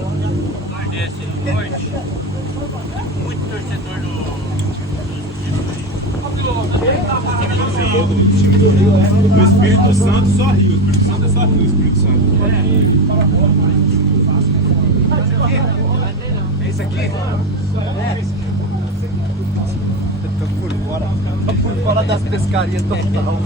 Nordeste forte. Muito torcedor do time do Rio, do Espírito Santo, só Rio. O Espírito Santo é só Rio, o Espírito Santo. É isso aqui? É. Tô por fora da pescaria total.